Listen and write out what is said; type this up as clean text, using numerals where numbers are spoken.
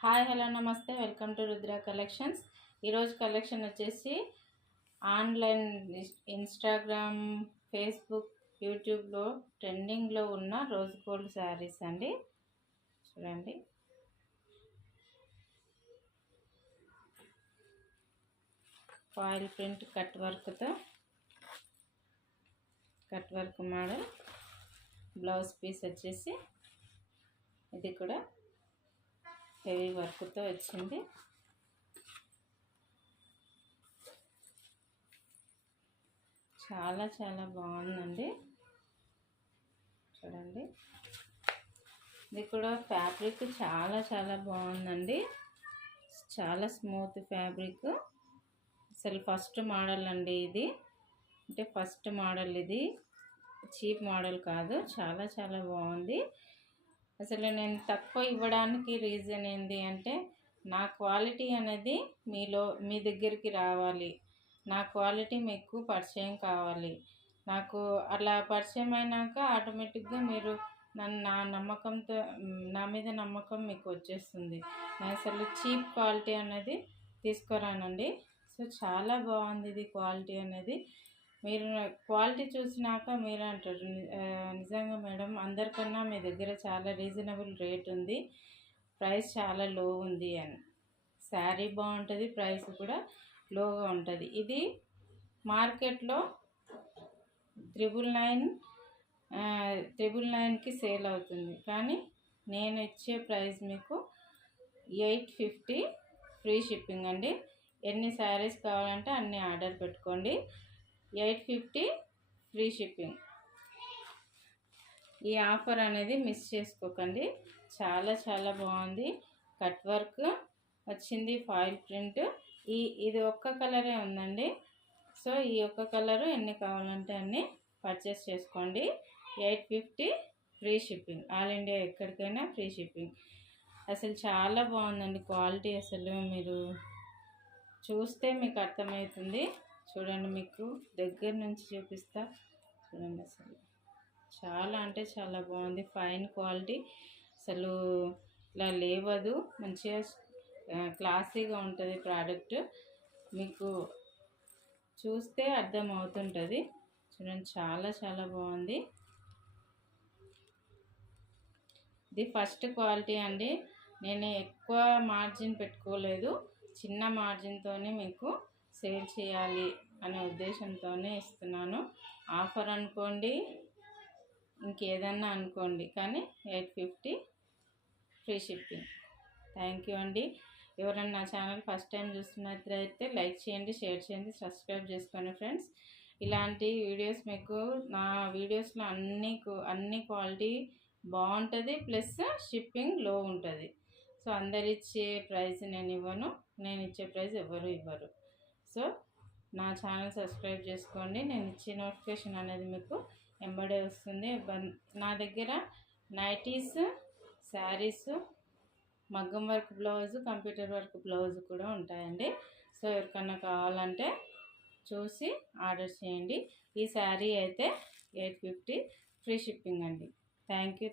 Hi hello నమస్తే, welcome to Rudra collections. ఈరోజు collection వచ్చేసి ఆన్లైన్ ఇన్స్టాగ్రామ్, ఫేస్బుక్, యూట్యూబ్లో ట్రెండింగ్లో ఉన్న రోజ్ గోల్డ్ శారీస్ అండి. చూడండి, foil print cut work model. Blouse piece వచ్చేసి ఇది కూడా హెవీ వర్క్తో వచ్చింది. చాలా చాలా బాగుందండి. చూడండి, ఇది కూడా ఫ్యాబ్రిక్ చాలా చాలా బాగుందండి. చాలా స్మూత్ ఫ్యాబ్రిక్. అసలు ఫస్ట్ మోడల్ అండి ఇది. అంటే ఫస్ట్ మోడల్ ఇది, చీప్ మోడల్ కాదు. చాలా చాలా బాగుంది. అసలు నేను తక్కువ ఇవ్వడానికి రీజన్ ఏంటి అంటే, నా క్వాలిటీ అనేది మీ దగ్గరికి రావాలి. నా క్వాలిటీ మీకు పరిచయం కావాలి. నాకు అలా పరిచయం అయినాక ఆటోమేటిక్గా మీరు నా మీద నమ్మకం మీకు వచ్చేస్తుంది. నేను అసలు చీప్ క్వాలిటీ అనేది తీసుకురానండి. సో చాలా బాగుంది ఇది క్వాలిటీ అనేది. మీరు క్వాలిటీ చూసినాక మీరు అంటారు, నిజంగా మేడం అందరికన్నా మీ దగ్గర చాలా రీజనబుల్ రేట్ ఉంది, ప్రైస్ చాలా లో ఉంది అని. శారీ బాగుంటుంది, ప్రైస్ కూడా లోగా ఉంటుంది. ఇది మార్కెట్లో 999కి సేల్ అవుతుంది, కానీ నేను ఇచ్చే ప్రైస్ మీకు 850 ఫ్రీ షిప్పింగ్ అండి. ఎన్ని శారీస్ కావాలంటే అన్ని ఆర్డర్ పెట్టుకోండి. 850 ఫ్రీ షిప్పింగ్. ఈ ఆఫర్ అనేది మిస్ చేసుకోకండి. చాలా చాలా బాగుంది. కట్ వర్క్ వచ్చింది, ఫాయిల్ ప్రింట్. ఇది ఒక్క కలరే ఉందండి. సో ఈ ఒక్క కలరు ఎన్ని కావాలంటే అన్ని పర్చేస్ చేసుకోండి. 850 ఫ్రీ షిప్పింగ్. ఆల్ ఇండియా ఎక్కడికైనా ఫ్రీ షిప్పింగ్. అసలు చాలా బాగుందండి క్వాలిటీ. అసలు మీరు చూస్తే మీకు అర్థమవుతుంది. చూడండి, మీకు దగ్గర నుంచి చూపిస్తా. చూడండి, అసలు చాలా అంటే చాలా బాగుంది. Fine quality. అసలు ఇలా లేవదు, మంచిగా క్లాసీగా ఉంటుంది ప్రోడక్ట్. మీకు చూస్తే అర్థం అవుతుంటుంది. చూడండి, చాలా చాలా బాగుంది. ఇది ఫస్ట్ క్వాలిటీ అండి. నేను ఎక్కువ మార్జిన్ పెట్టుకోలేదు, చిన్న మార్జిన్తోనే మీకు సేల్ చేయాలి అనే ఉద్దేశంతోనే ఇస్తున్నాను. ఆఫర్ అనుకోండి, ఇంకేదన్నా అనుకోండి, కానీ 850 ఫ్రీ షిప్పింగ్. థ్యాంక్ యూ అండి. ఎవరైనా నా ఛానల్ ఫస్ట్ టైం చూస్తున్నట్లయితే లైక్ చేయండి, షేర్ చేయండి, సబ్స్క్రైబ్ చేసుకోండి ఫ్రెండ్స్. ఇలాంటి వీడియోస్ మీకు నా వీడియోస్లో అన్ని క్వాలిటీ బాగుంటుంది, ప్లస్ షిప్పింగ్ లో ఉంటుంది. సో అందరు ఇచ్చే ప్రైస్ నేను ఇవ్వను, నేను ఇచ్చే ప్రైస్ ఎవరు ఇవ్వరు. సో నా ఛానల్ సబ్స్క్రైబ్ చేసుకోండి. నేను ఇచ్చే నోటిఫికేషన్ అనేది మీకు వెంబడే వస్తుంది. నా దగ్గర నైటీస్, శారీస్, మగ్గం work blouse, computer work blouse కూడా ఉంటాయండి. సో ఎవరికన్నా కావాలంటే చూసి ఆర్డర్ చేయండి. ఈ శారీ అయితే 850 ఫ్రీ షిప్పింగ్ అండి. Thank you.